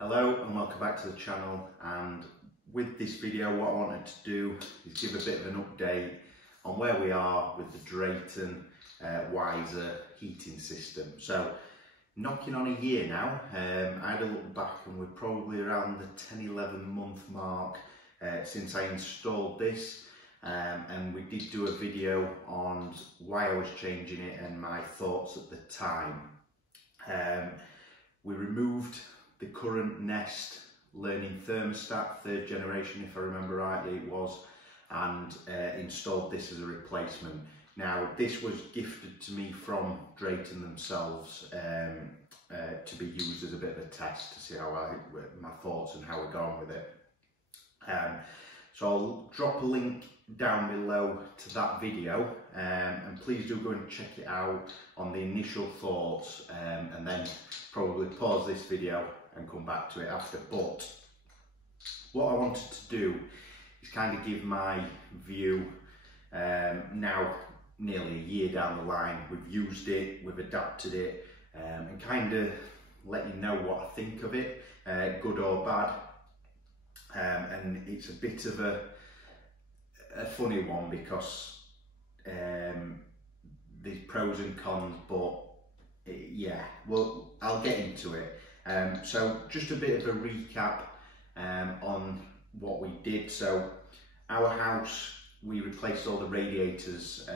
Hello and welcome back to the channel, and with this video what I wanted to do is give a bit of an update on where we are with the Drayton Wiser heating system. So knocking on a year now. I had a look back and we're probably around the 10-11 month mark since I installed this, and we did do a video on why I was changing it and my thoughts at the time. We removed the current Nest Learning Thermostat, 3rd generation if I remember rightly it was, and installed this as a replacement. Now this was gifted to me from Drayton themselves to be used as a bit of a test to see how my thoughts and how we're going with it. So I'll drop a link down below to that video, and please do go and check it out on the initial thoughts, and then probably pause this video and come back to it after. But what I wanted to do is kind of give my view. Now nearly a year down the line, we've used it, we've adapted it, and kind of let you know what I think of it, good or bad. And it's a bit of a funny one because there's pros and cons, but yeah, well, I'll get into it. So just a bit of a recap on what we did. So our house, we replaced all the radiators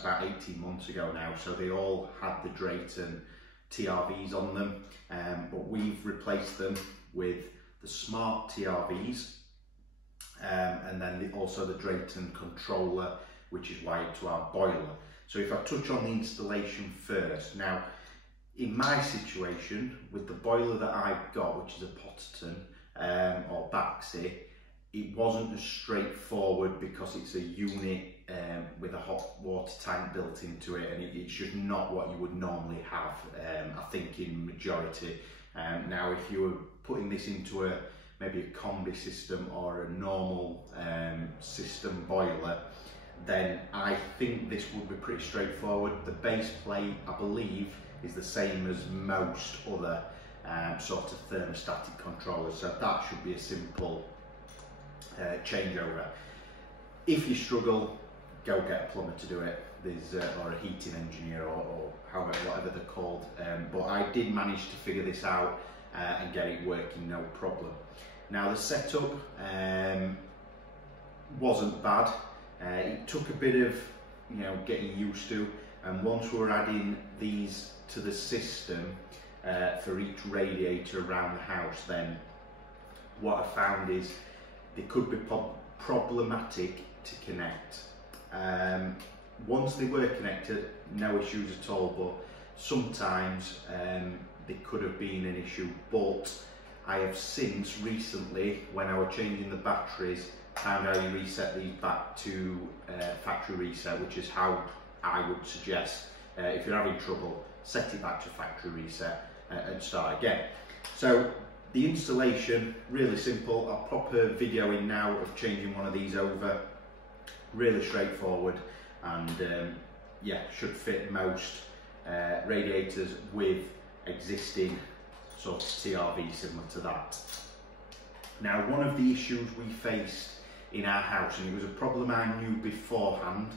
about 18 months ago now, so they all had the Drayton TRVs on them, but we've replaced them with the smart TRVs, and then also the Drayton controller, which is wired to our boiler. So if I touch on the installation first, now in my situation with the boiler that I've got, which is a Potterton or Baxi, it wasn't as straightforward because it's a unit with a hot water tank built into it, and it's just not what you would normally have, I think, in majority. Now if you were putting this into maybe a combi system or a normal system boiler, then I think this would be pretty straightforward. The base plate, I believe, is the same as most other sort of thermostatic controllers, so that should be a simple changeover. If you struggle, go get a plumber to do it. There's or a heating engineer or however, whatever they're called. But I did manage to figure this out and get it working no problem. Now the setup wasn't bad. It took a bit of getting used to, and once we were adding these to the system for each radiator around the house, then what I found is they could be problematic to connect. Once they were connected, no issues at all, but sometimes there could have been an issue. But I have since recently, when I was changing the batteries, found how you reset these back to factory reset, which is how I would suggest if you're having trouble, set it back to factory reset and start again. So the installation, really simple. I'll pop a video in now of changing one of these over. Really straightforward, and yeah, should fit most radiators with existing sort of TRV similar to that. Now, one of the issues we faced in our house, and it was a problem I knew beforehand,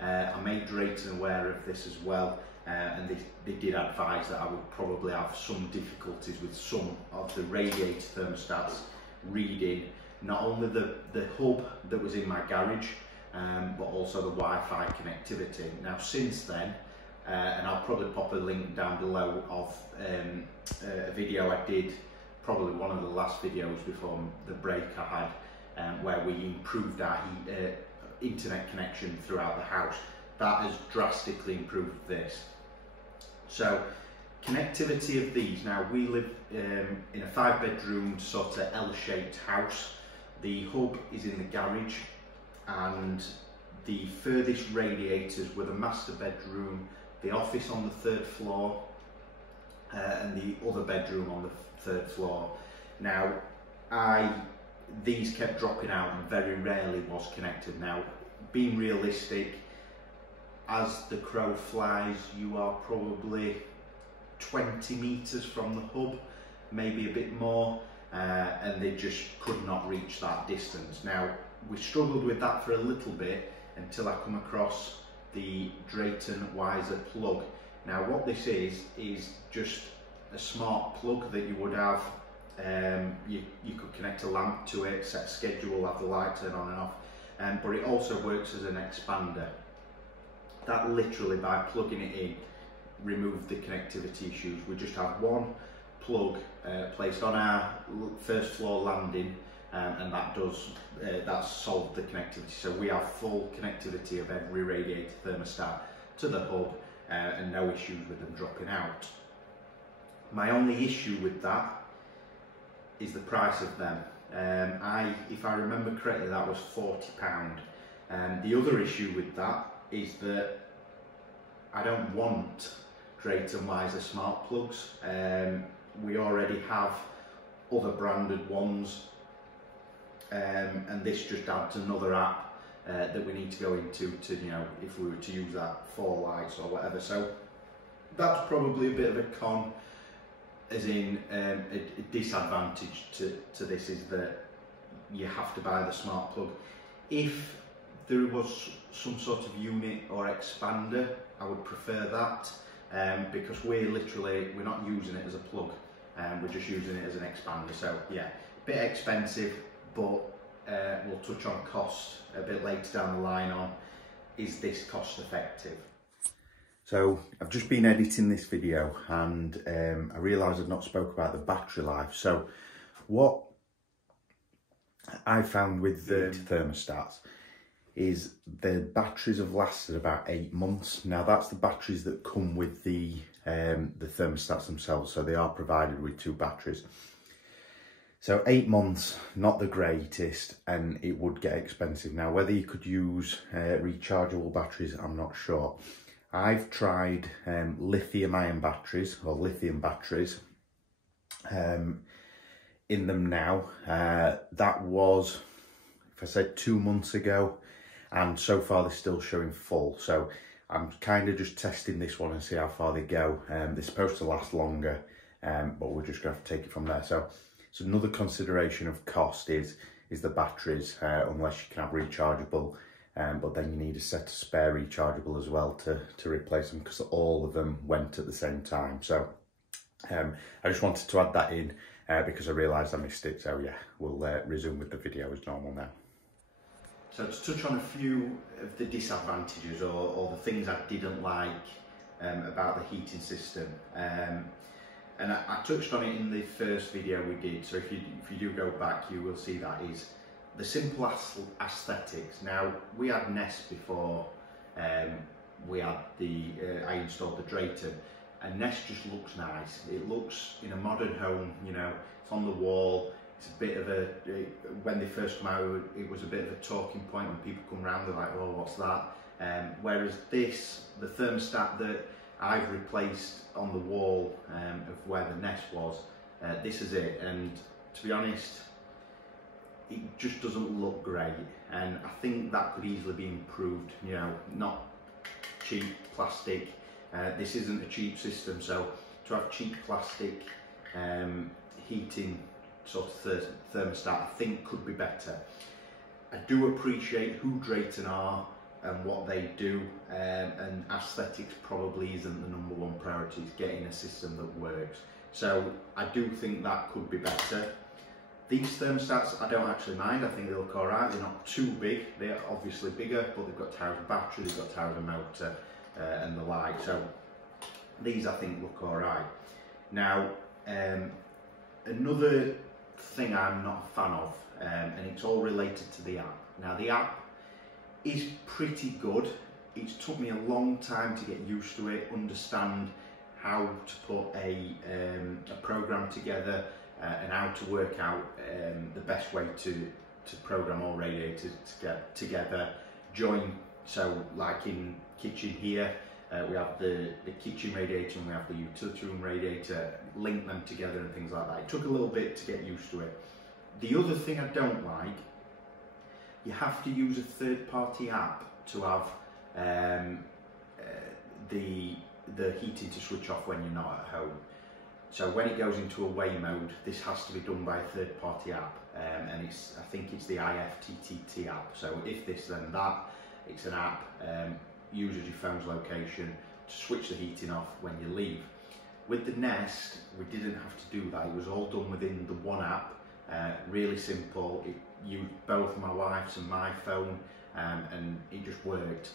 I made Drayton aware of this as well, and they did advise that I would probably have some difficulties with some of the radiator thermostats reading not only the hub that was in my garage, but also the Wi-Fi connectivity. Now since then, and I'll probably pop a link down below of a video I did, probably one of the last videos before the break I had, where we improved our internet connection throughout the house. That has drastically improved this. So connectivity of these, now we live in a 5-bedroom sort of L-shaped house. The hub is in the garage, and the furthest radiators were the master bedroom, the office on the 3rd floor, and the other bedroom on the 3rd floor. Now these kept dropping out and very rarely was connected. Now, being realistic, as the crow flies, you are probably 20 meters from the hub, maybe a bit more, and they just could not reach that distance. Now, we struggled with that for a little bit until I come across the Drayton Wiser plug. Now what this is just a smart plug that you would have. You could connect a lamp to it, set a schedule, have the light turn on and off, but it also works as an expander. That literally, by plugging it in, removed the connectivity issues. We just have one plug placed on our first floor landing, and that's solved the connectivity. So we have full connectivity of every radiator thermostat to the hub, and no issues with them dropping out. My only issue with that is the price of them. If I remember correctly, that was £40. The other issue with that is that I don't want Drayton Wiser smart plugs. We already have other branded ones, and this just adds another app that we need to go into to, you know, if we were to use that for lights or whatever. So that's probably a bit of a con, as in a disadvantage to this is that you have to buy the smart plug. If there was some sort of unit or expander, I would prefer that, because we're not using it as a plug, we're just using it as an expander. So yeah, a bit expensive, but we'll touch on cost a bit later down the line on, is this cost effective? So I've just been editing this video, and I realised I've not spoke about the battery life. So what I found with the thermostats is the batteries have lasted about 8 months. Now that's the batteries that come with the thermostats themselves, so they are provided with 2 batteries. So 8 months, not the greatest, and it would get expensive. Now whether you could use rechargeable batteries, I'm not sure. I've tried lithium-ion batteries, or lithium batteries, in them now. That was, if I said 2 months ago, and so far they're still showing full. So I'm kind of just testing this one and see how far they go. They're supposed to last longer, but we're just going to have to take it from there. So another consideration of cost is the batteries, unless you can have rechargeable. But then you need a set of spare rechargeable as well to replace them, because all of them went at the same time. So I just wanted to add that in because I realised I missed it. So yeah, we'll resume with the video as normal now. So to touch on a few of the disadvantages or the things I didn't like about the heating system, and I touched on it in the first video we did. So if you do go back, you will see that is the simple aesthetics. Now we had Nest before we had I installed the Drayton, and Nest just looks nice. It looks in a modern home, you know, it's on the wall. It's a bit of when they first come out, it was a bit of a talking point when people come around, they're like, oh, what's that? Whereas this, the thermostat that I've replaced on the wall of where the Nest was, this is it, and to be honest, it just doesn't look great, and I think that could easily be improved. You know, not cheap plastic. This isn't a cheap system, so to have cheap plastic heating sort of thermostat, I think could be better. I do appreciate who Drayton are and what they do, and aesthetics probably isn't the #1 priority. It's getting a system that works. So I do think that could be better. These thermostats, I don't actually mind. I think they look alright. They're not too big. They're obviously bigger, but they've got towers of battery, they've got towers of motor, and the like. So these, I think, look alright. Now, another thing I'm not a fan of, and it's all related to the app. Now, the app is pretty good. It's took me a long time to get used to it, understand how to put a program together, and how to work out the best way to program all radiators to get together, join. So like in kitchen here, we have the kitchen radiator and we have the utility room radiator, link them together and things like that. It took a little bit to get used to it. The other thing I don't like, you have to use a third-party app to have the heating to switch off when you're not at home. So when it goes into away mode, this has to be done by a third-party app, and I think it's the IFTTT app. So if this then that, it's an app, uses your phone's location to switch the heating off when you leave. With the Nest, we didn't have to do that. It was all done within the one app, really simple. It used both my wife's and my phone, and it just worked.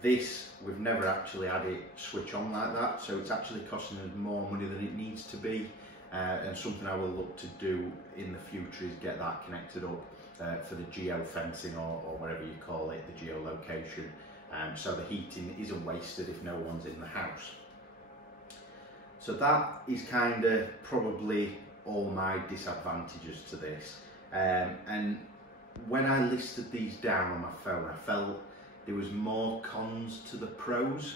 This, we've never actually had it switch on like that, so it's actually costing us more money than it needs to be, and something I will look to do in the future is get that connected up for the geo-fencing or whatever you call it, the geolocation, so the heating isn't wasted if no one's in the house. So that is kind of probably all my disadvantages to this, and when I listed these down on my phone, I felt there was more cons to the pros,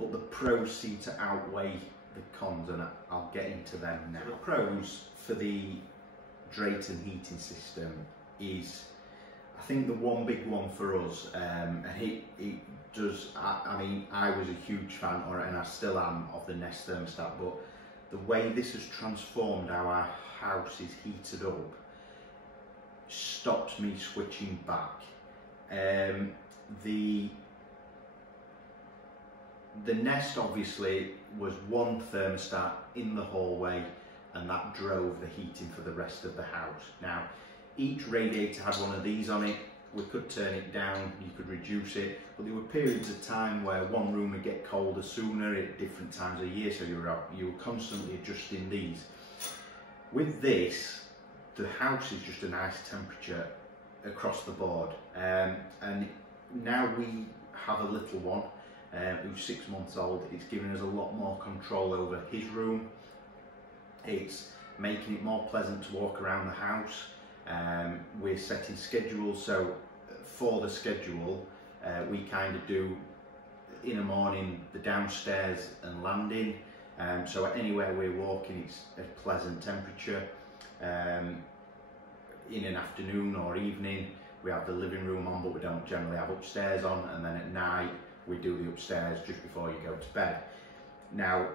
but the pros seem to outweigh the cons, and I'll get into them now. The pros for the Drayton heating system is, I think the one big one for us, and it does, I mean, I was a huge fan, and I still am, of the Nest thermostat, but the way this has transformed how our house is heated up stops me switching back. The Nest obviously was one thermostat in the hallway, and that drove the heating for the rest of the house. Now, each radiator had one of these on it. We could turn it down, you could reduce it, but there were periods of time where one room would get colder sooner at different times of year, so you were constantly adjusting these. With this, the house is just a nice temperature across the board, and now we have a little one who's 6 months old. It's giving us a lot more control over his room. It's making it more pleasant to walk around the house. We're setting schedules, so for the schedule we kind of do in the morning the downstairs and landing, so anywhere we're walking it's a pleasant temperature. In an afternoon or evening we have the living room on, but we don't generally have upstairs on, and then at night we do the upstairs just before you go to bed. Now,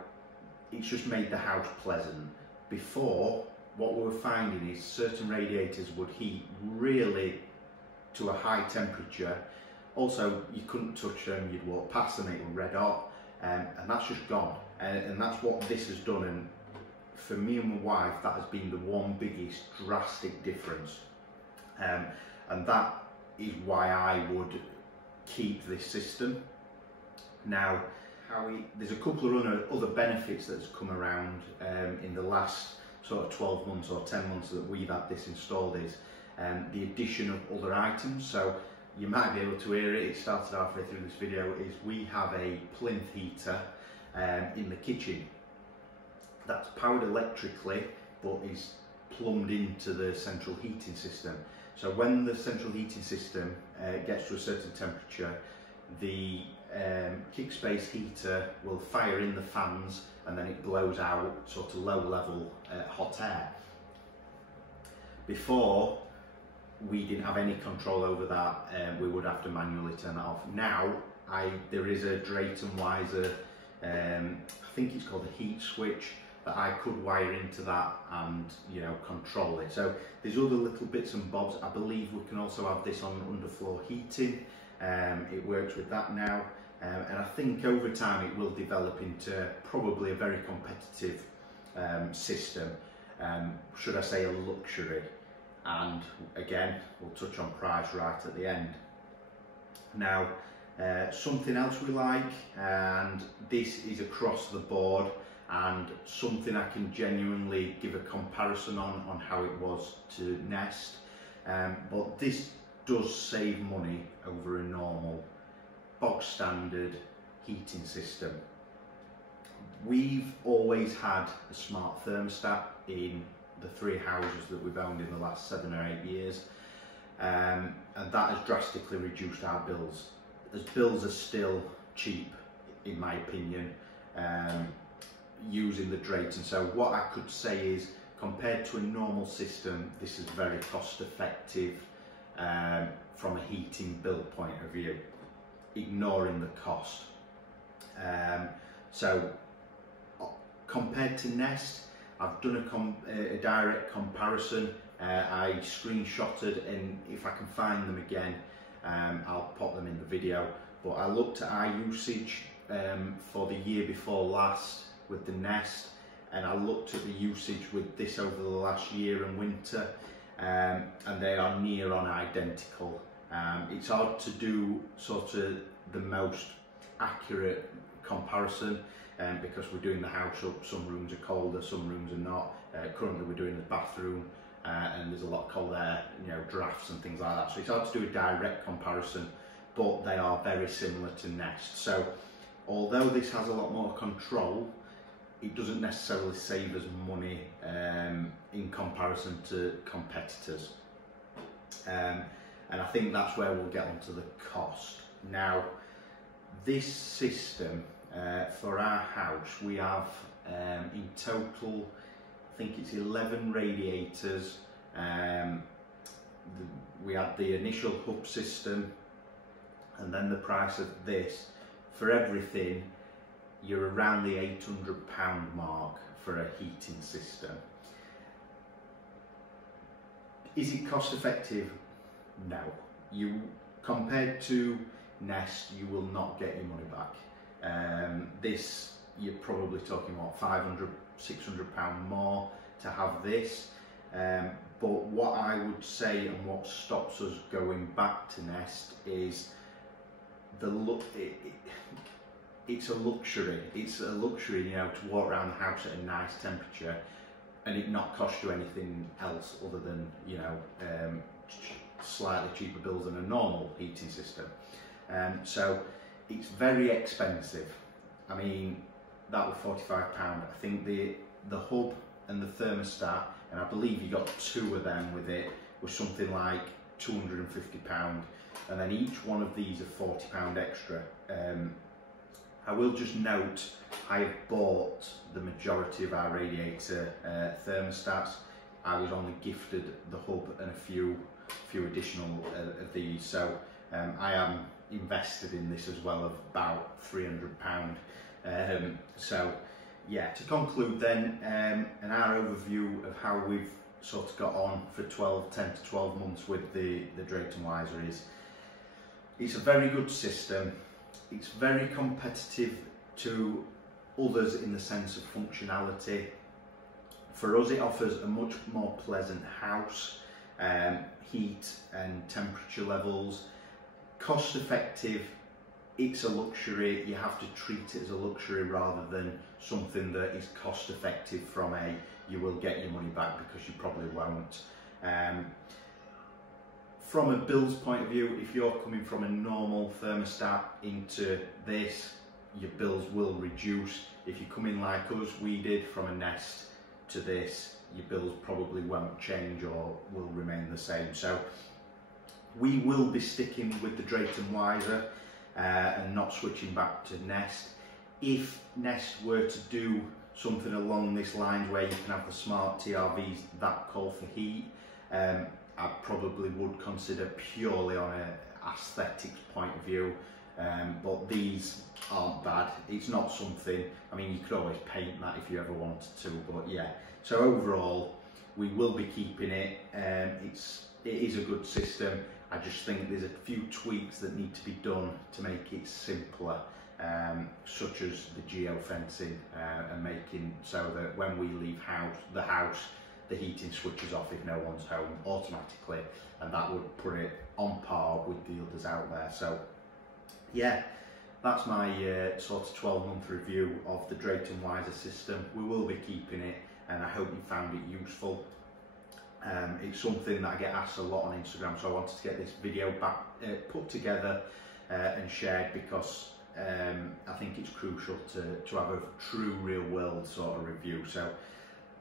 it's just made the house pleasant. Before, what we were finding is certain radiators would heat really to a high temperature. Also, you couldn't touch them, you'd walk past them, it was red hot, and that's just gone. And that's what this has done, and for me and my wife, that has been the one biggest drastic difference. And that is why I would keep this system. Now, there's a couple of other benefits that's come around in the last sort of 12 months or 10 months that we've had this installed, is the addition of other items. So you might be able to hear it, it started halfway through this video, is we have a plinth heater in the kitchen that's powered electrically but is plumbed into the central heating system. So when the central heating system gets to a certain temperature, the kickspace heater will fire in the fans, and then it blows out sort of low level hot air. Before, we didn't have any control over that, we would have to manually turn that off. Now there is a Drayton Wiser, I think it's called a heat switch, that I could wire into that and, you know, control it. So there's other little bits and bobs. I believe we can also have this on underfloor heating. It works with that now, and I think over time it will develop into probably a very competitive system, should I say a luxury, and again we'll touch on price right at the end. Now, something else we like, and this is across the board, and something I can genuinely give a comparison on how it was to Nest, but this does save money over a normal bog standard heating system. We've always had a smart thermostat in the 3 houses that we've owned in the last 7 or 8 years, and that has drastically reduced our bills. As bills are still cheap, in my opinion, using the Drayton. So what I could say is, compared to a normal system, this is very cost effective from a heating bill point of view, ignoring the cost. So compared to Nest, I've done a direct comparison. I screenshotted, and if I can find them again, I'll pop them in the video. But I looked at our usage for the year before last with the Nest, and I looked at the usage with this over the last year and winter, and they are near on identical. It's hard to do sort of the most accurate comparison because we're doing the house up. Some rooms are colder, some rooms are not. Currently we're doing the bathroom and there's a lot of cold air, you know, drafts and things like that. So it's hard to do a direct comparison, but they are very similar to Nest. So although this has a lot more control, it doesn't necessarily save us money in comparison to competitors. And I think that's where we'll get onto the cost. Now, this system for our house, we have in total, I think it's 11 radiators. We had the initial hub system, and then the price of this, for everything, you're around the £800 mark for a heating system. Is it cost effective? No. Compared to Nest, you will not get your money back. This, you're probably talking what, £500, £600 more to have this. But what I would say, and what stops us going back to Nest, is the look. It's a luxury. It's a luxury, you know, to walk around the house at a nice temperature, and it not cost you anything else other than, you know, slightly cheaper bills than a normal heating system. So it's very expensive. I mean, that was £45. I think the hub and the thermostat, and I believe you got 2 of them with it, was something like £250, and then each one of these are £40 extra. I will just note, I have bought the majority of our radiator thermostats. I was only gifted the hub and a few additional of these, so I am invested in this as well, of about £300. So yeah, to conclude then, an our overview of how we've sort of got on for 10 to 12 months with the Drayton Wiser is, it's a very good system. It's very competitive to others in the sense of functionality. For us, it offers a much more pleasant house, heat and temperature levels. Cost effective, it's a luxury. You have to treat it as a luxury rather than something that is cost effective from a, you will get your money back, because you probably won't. From a bills point of view, if you're coming from a normal thermostat into this, your bills will reduce. If you come in like us, we did, from a Nest to this, your bills probably won't change or will remain the same. So we will be sticking with the Drayton Wiser and not switching back to Nest. If Nest were to do something along this lines where you can have the smart TRVs that call for heat, I probably would consider purely on an aesthetics point of view, but these aren't bad. It's not something, I mean, you could always paint that if you ever wanted to, but yeah. So overall, we will be keeping it. It is a good system. I just think there's a few tweaks that need to be done to make it simpler, such as the geofencing and making so that when we leave the house, the heating switches off if no one's home automatically, and that would put it on par with the others out there. So yeah, that's my sort of 12-month review of the Drayton Wiser system. We will be keeping it, and I hope you found it useful. It's something that I get asked a lot on Instagram, so I wanted to get this video put together and shared, because I think it's crucial to have a true real world sort of review. So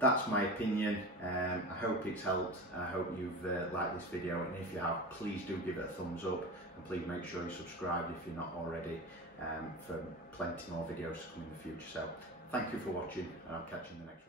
that's my opinion. I hope it's helped, and I hope you've liked this video, and if you have, please do give it a thumbs up, and please make sure you subscribe if you're not already, for plenty more videos to come in the future. So thank you for watching, and I'll catch you in the next one.